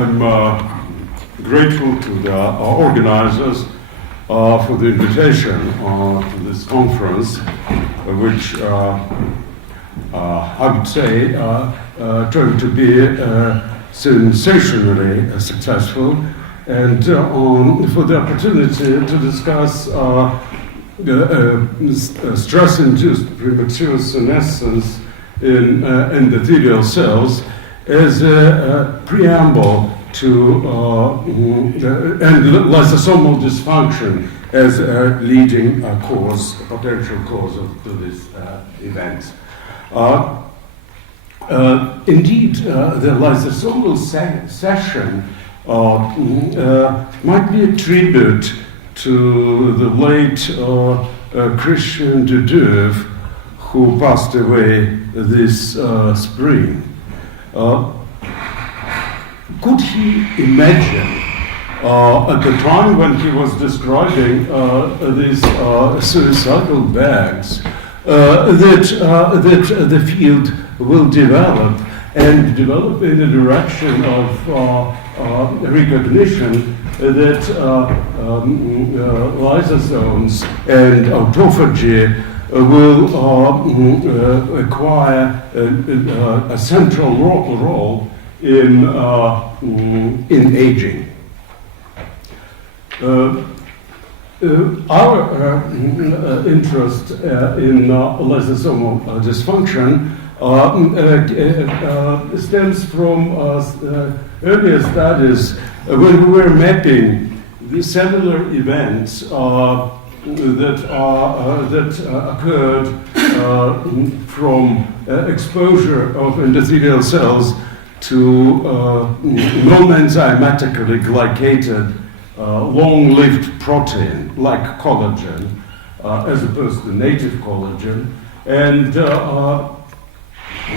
I'm grateful to the organizers for the invitation to this conference, which I would say turned to be sensationally successful, and for the opportunity to discuss stress-induced premature senescence in endothelial cells as a preamble to and lysosomal dysfunction as a leading cause, potential cause of these events. Indeed, the lysosomal session might be a tribute to the late Christian de Duve, who passed away this spring. Could he imagine at the time when he was describing these suicidal bags that the field will develop and develop in the direction of recognition that lysosomes and autophagy will acquire a central role in aging. Our interest in lysosomal dysfunction stems from earlier studies when we were mapping the cellular events that occurred from exposure of endothelial cells to non-enzymatically glycated long-lived protein like collagen, as opposed to native collagen. And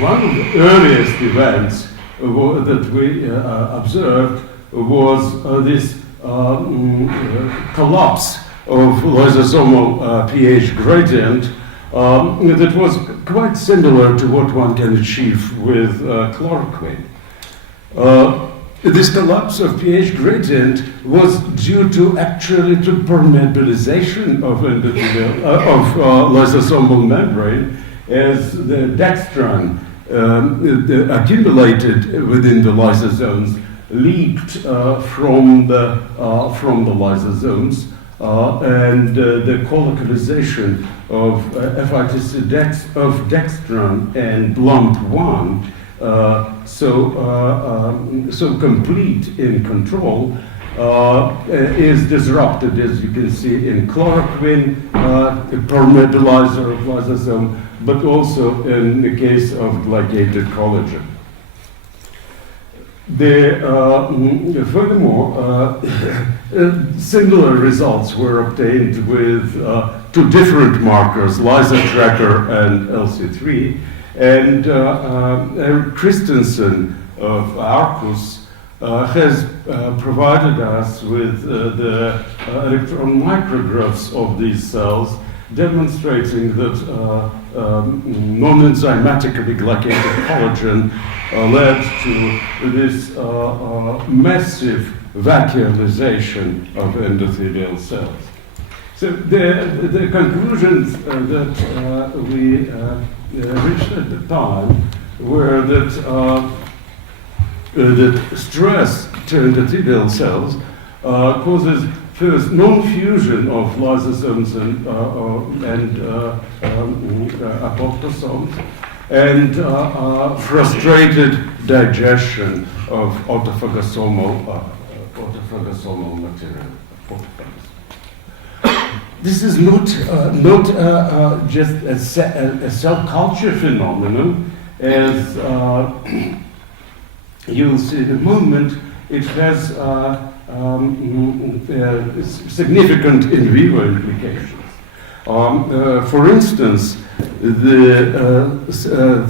one of the earliest events that we observed was this collapse of lysosomal pH gradient that was quite similar to what one can achieve with chloroquine. This collapse of pH gradient was due to permeabilization of lysosomal membrane as the dextran accumulated within the lysosomes leaked from the lysosomes, and the colocalization of FITC of dextran and LUMP1 so complete in control is disrupted, as you can see in chloroquine, the permeabilizer of lysosome, but also in the case of glycated collagen. Furthermore, similar results were obtained with two different markers, lysotracker and LC3, and Eric Christensen of Arcus has provided us with the electron micrographs of these cells, demonstrating that non-enzymatically glycated collagen led to this massive vacuolization of endothelial cells. So the conclusions that we reached at the time were that stress to endothelial cells causes first non-fusion of lysosomes and apoptosomes, and frustrated digestion of autophagosomal material. This is not just a cell culture phenomenon, as you'll see in a moment. It has significant in vivo implications. For instance, the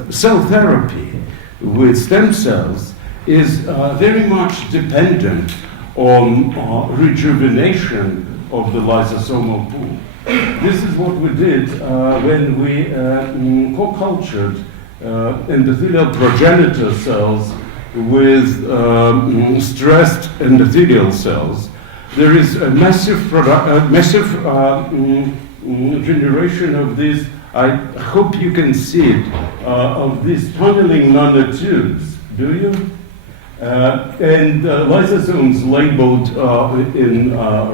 cell therapy with stem cells is very much dependent on rejuvenation of the lysosomal pool. This is what we did when we co-cultured endothelial progenitor cells with stressed endothelial cells, there is a massive generation of this. I hope you can see it, of these tunneling nanotubes. Do you? And lysosomes labeled in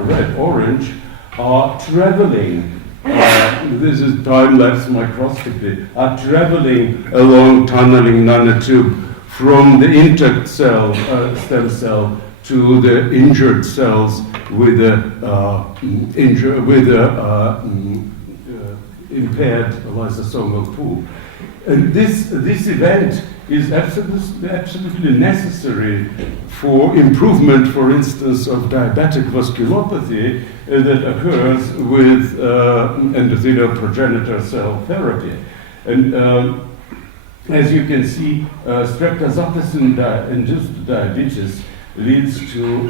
red-orange are traveling. This is time-lapse microscopy. Are traveling along tunneling nanotube from the intact cell, stem cell, to the injured cells with impaired lysosomal pool. And this event is absolutely necessary for improvement, for instance, of diabetic vasculopathy that occurs with endothelial progenitor cell therapy. And as you can see, streptozotocin-induced diabetes leads to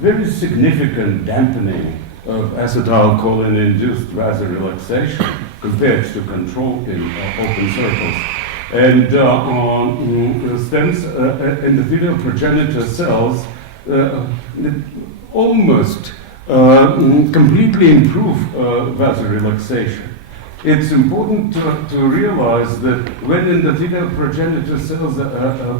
very significant dampening of acetylcholine-induced vasorelaxation compared to control in open circles. And endothelial progenitor cells almost completely improve vasorelaxation. It's important to realize that when endothelial progenitor cells are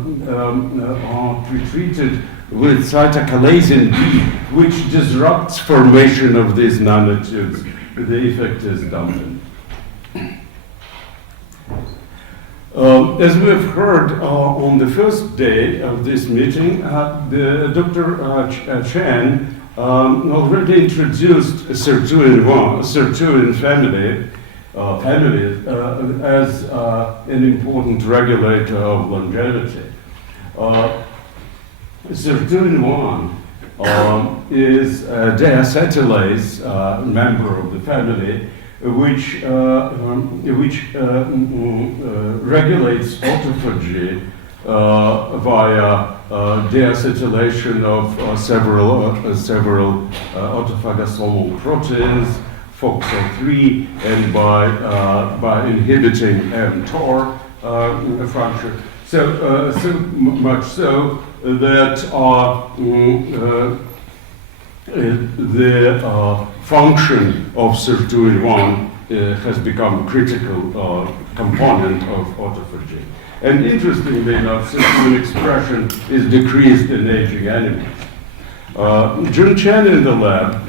pretreated with cytokalasin B, which disrupts formation of these nanotubes, the effect is dampened. As we have heard on the first day of this meeting, Dr. Chen already introduced sirtuin family as an important regulator of longevity. Sirtuin-1 is a deacetylase member of the family, which regulates autophagy via deacetylation of several autophagosomal proteins, FOXO3, and by inhibiting mTOR function. So much so that the function of sirtuin-1 has become a critical component of autophagy. And interestingly enough, sirtuin expression is decreased in aging animals. Jun Chen in the lab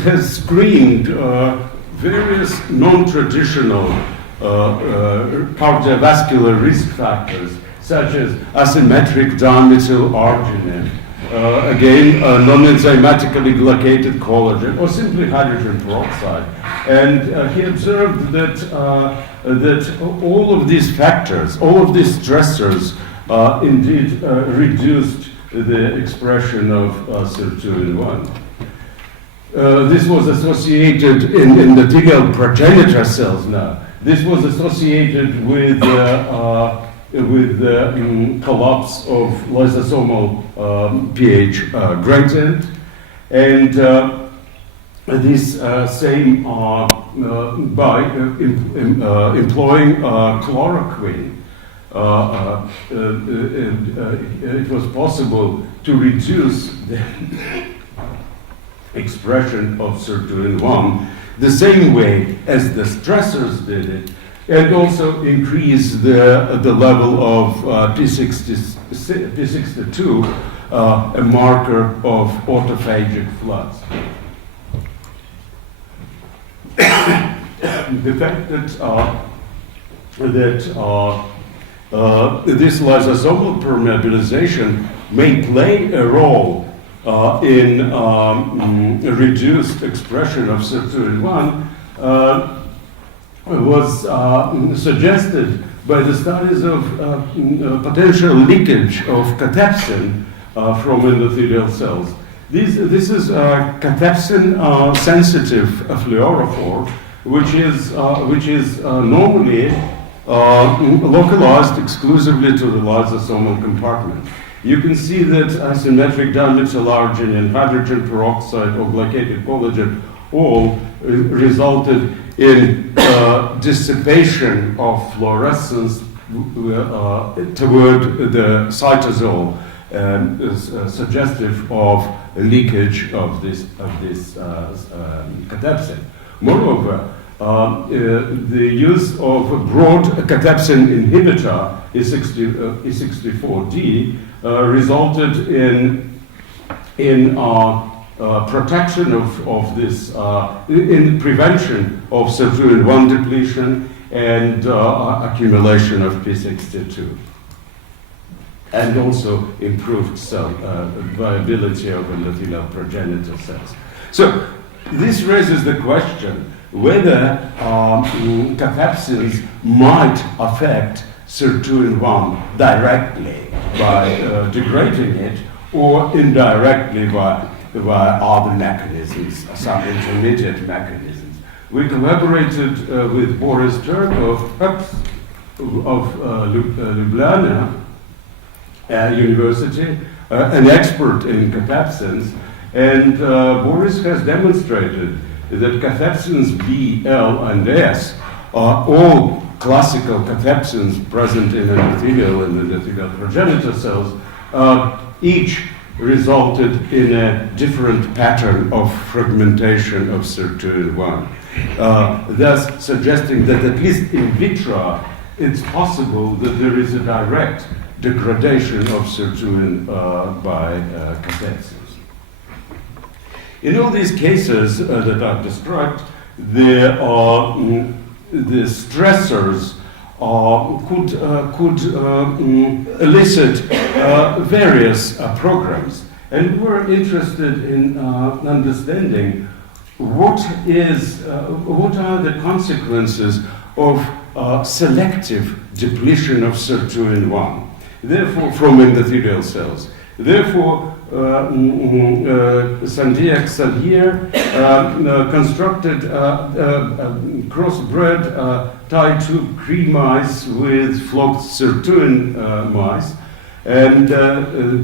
has screened various non-traditional cardiovascular risk factors, such as asymmetric dimethylarginine, again, non-enzymatically glycated collagen, or simply hydrogen peroxide. And he observed that all of these factors, all of these stressors, indeed reduced the expression of sirtuin-1. This was associated in endothelial progenitor cells now. This was associated with collapse of lysosomal pH gradient, and this same by employing chloroquine. It was possible to reduce the expression of sirtuin-1 the same way as the stressors did it, and also increase the level of P62, a marker of autophagic floods. The fact that this lysosomal permeabilization may play a role in reduced expression of sirtuin-1 was suggested by the studies of potential leakage of cathepsin from endothelial cells. This is cathepsin-sensitive fluorophore, which is normally localized exclusively to the lysosomal compartment. You can see that asymmetric dimethylarginine, hydrogen peroxide, or glycated collagen all resulted in dissipation of fluorescence toward the cytosol, is suggestive of leakage of this cathepsin. Moreover, the use of a broad cathepsin inhibitor, E64D, resulted in protection of this, in prevention of sirtuin-1 depletion and accumulation of P62, and also improved cell viability of endothelial progenitor cells. So this raises the question whether cathepsins might affect sirtuin-1 directly by degrading it, or indirectly by other mechanisms, some intermediate mechanisms. We collaborated with Boris Turk of Ljubljana University, an expert in cathepsins, and Boris has demonstrated that cathepsins B, L, and S are all classical cathepsins present in endothelial and endothelial progenitor cells, each resulted in a different pattern of fragmentation of sirtuin-1, thus suggesting that at least in vitro it's possible that there is a direct degradation of sirtuin by cathepsins. In all these cases that I've described, the stressors could elicit various programs, and we're interested in understanding what are the consequences of selective depletion of sirtuin-1, therefore from endothelial cells. Therefore, Sandiak-Salier constructed crossbred Tie2 Cree mice with flocked sirtuin mice, and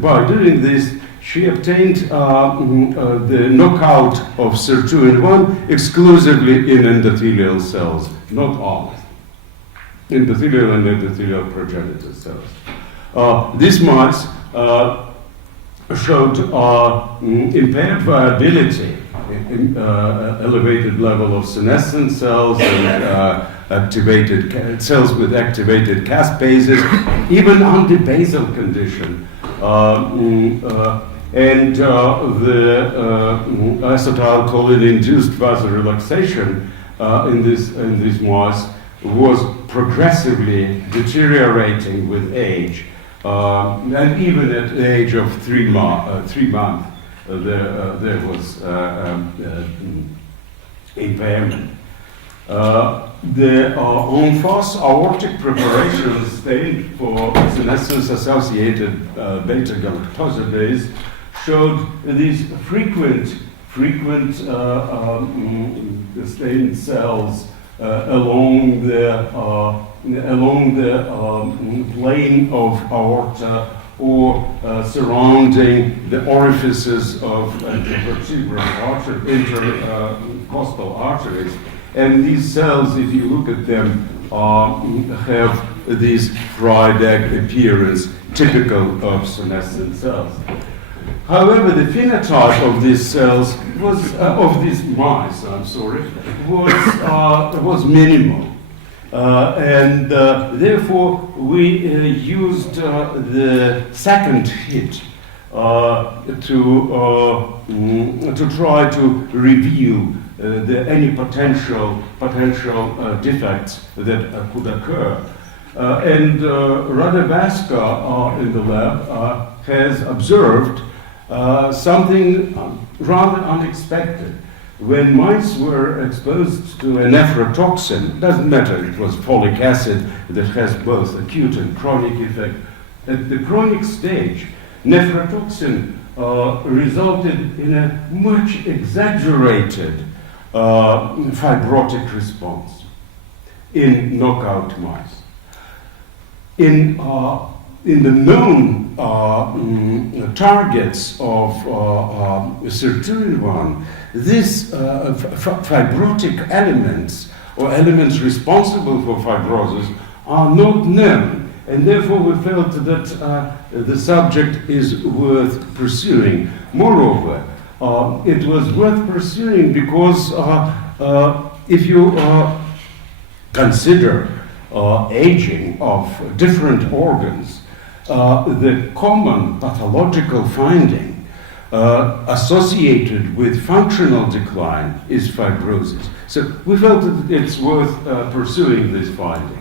by doing this, she obtained the knockout of sirtuin-1 exclusively in endothelial cells, not all. Endothelial and endothelial progenitor cells. These mice showed impaired viability, elevated level of senescent cells and activated cells with activated caspases, even under basal condition. And the acetylcholine-induced vasorelaxation in these mice was progressively deteriorating with age. And even at the age of 3 months, there was impairment. The en-face aortic preparation stained for senescence-associated beta-galactosidase showed these frequent stained cells along the plane of aorta or surrounding the orifices of intervertebral intercostal arteries. And these cells, if you look at them, have this fried egg appearance typical of senescent cells. However, the phenotype of these cells of these mice, was minimal. And therefore, we used the second hit to try to review any potential defects that could occur. And Radovaska in the lab has observed something rather unexpected. When mice were exposed to a nephrotoxin, it doesn't matter, it was folic acid that has both acute and chronic effect. At the chronic stage, nephrotoxin resulted in a much exaggerated fibrotic response in knockout mice. In the known targets of sirtuin-1, these fibrotic elements or elements responsible for fibrosis are not known, and therefore we felt that the subject is worth pursuing. Moreover, it was worth pursuing because if you consider aging of different organs, the common pathological finding associated with functional decline is fibrosis. So we felt that it's worth pursuing this finding.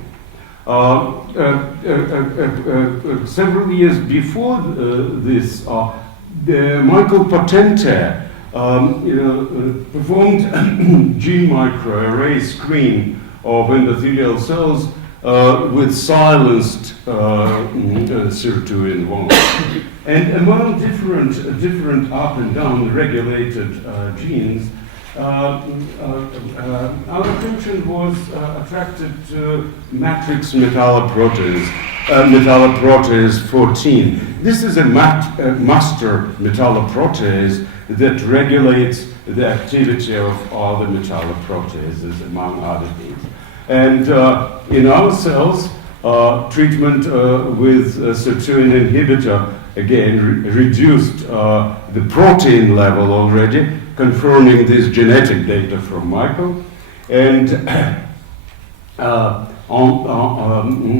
Several years before this, Michael Potente performed gene microarray screen of endothelial cells with silenced sirtuin-1. And among different up and down regulated genes, our attention was attracted to matrix metalloprotease, metalloprotease 14. This is a master metalloprotease that regulates the activity of other metalloproteases, among other things. And in our cells, treatment with a sirtuin inhibitor again reduced the protein level already, confirming this genetic data from Michael. And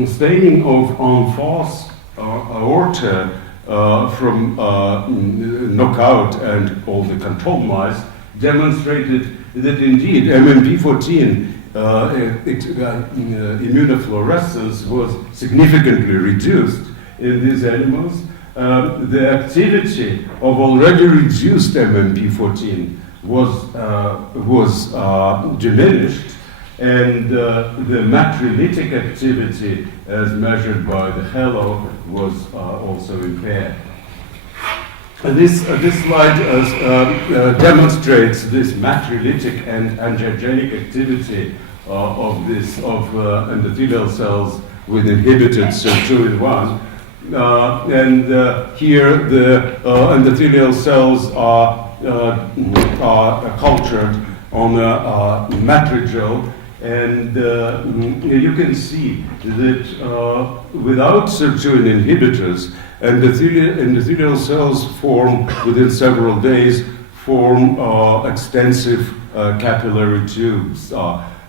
staining of en-face aorta from knockout and all the control mice demonstrated that indeed MMP14 immunofluorescence was significantly reduced in these animals. The activity of already reduced MMP14 was diminished, and the matrilytic activity, as measured by the halo, was also impaired. This slide demonstrates this matrilytic and angiogenic activity of endothelial cells with inhibited sirtuin-1. And here the endothelial cells are cultured on a matrigel, and you can see that without sirtuin inhibitors, endothelial cells form within several days, form extensive capillary tubes.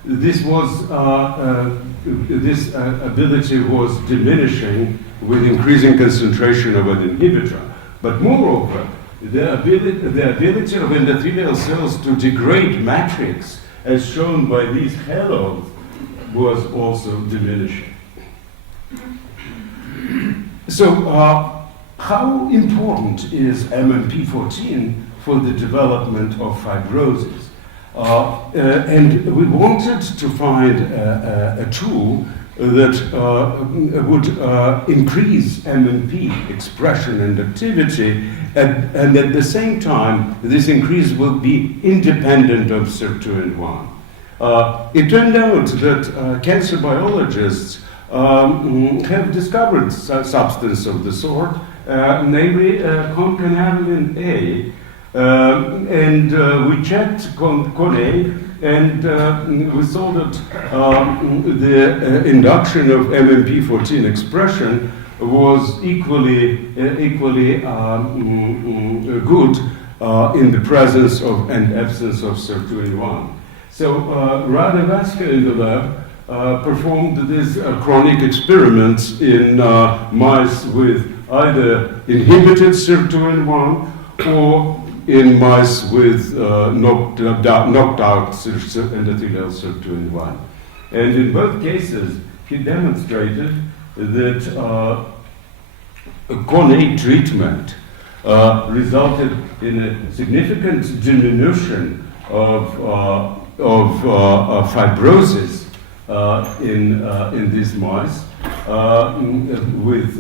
This ability was diminishing with increasing concentration of an inhibitor. But moreover, the ability of endothelial cells to degrade matrix, as shown by these halos, was also diminishing. So, how important is MMP14 for the development of fibrosis? And we wanted to find a tool that would increase MMP expression and activity, and at the same time, this increase will be independent of sirtuin-1. It turned out that cancer biologists have discovered substance of the sort, namely concanavalin A, and we checked CON-A, and we saw that the induction of MMP14 expression was equally good in the presence of and absence of sirtuin-1. So Rada Vaska in the lab performed these chronic experiments in mice with either inhibited sirtuin-1 or in mice with knocked out endothelial sirtuin-1. And in both cases, he demonstrated that CON-A treatment resulted in a significant diminution of fibrosis in these mice with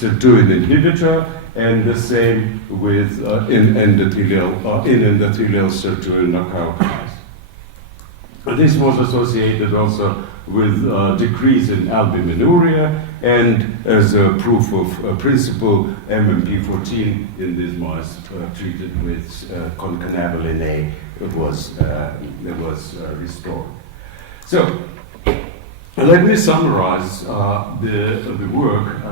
sirtuin inhibitor, and the same with in endothelial sirtuin knockout mice. This was associated also with decrease in albuminuria, and as a proof of principle, MMP14 in these mice treated with concanavalin A was restored. So Let me summarize the work.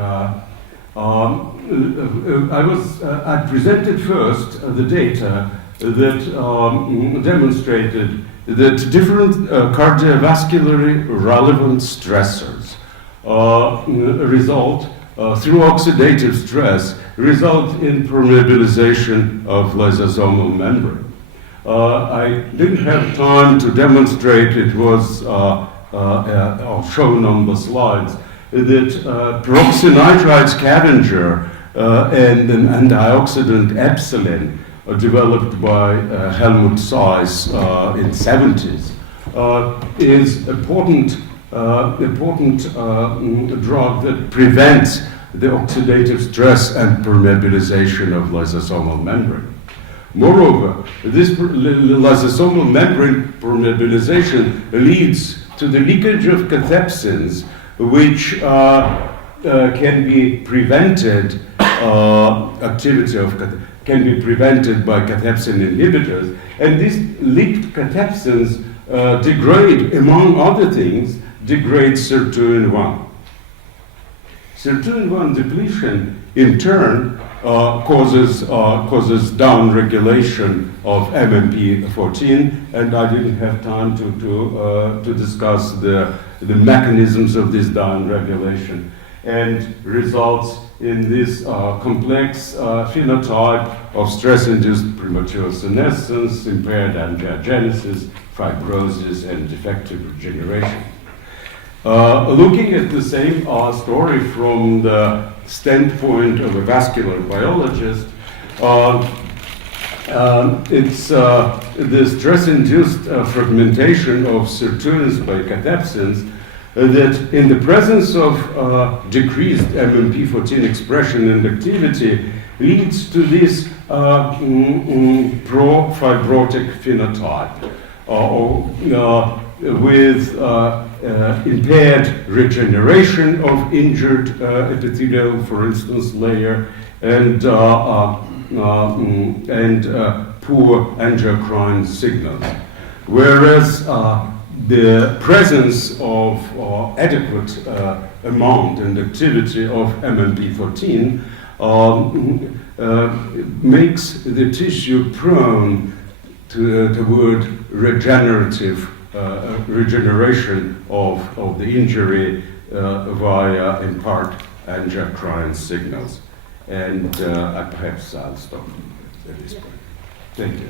I presented first the data that demonstrated that different cardiovascularly relevant stressors result through oxidative stress result in permeabilization of lysosomal membrane. I didn't have time to demonstrate, it was shown on the slides, that peroxynitride scavenger and an antioxidant epsilon developed by Helmut Zeiss in the 70s is important drug that prevents the oxidative stress and permeabilization of lysosomal membrane. Moreover, this lysosomal membrane permeabilization leads to the leakage of cathepsins, which can be prevented, can be prevented by cathepsin inhibitors, and these leaked cathepsins degrade, among other things, degrade sirtuin-1. Sirtuin-1 depletion, in turn, causes downregulation of MMP-14, and I didn't have time to discuss the mechanisms of this downregulation, and results in this complex phenotype of stress-induced premature senescence, impaired angiogenesis, fibrosis, and defective regeneration. Looking at the same story from the standpoint of a vascular biologist, it's the stress-induced fragmentation of sirtuins by cathepsins that in the presence of decreased MMP-14 expression and activity leads to this pro-fibrotic phenotype with impaired regeneration of injured epithelial, for instance, layer, and poor angiocrine signals. Whereas the presence of adequate amount and activity of MMP-14 makes the tissue prone toward regeneration of the injury via in part angiocrine signals. And perhaps I'll stop at this point. Thank you.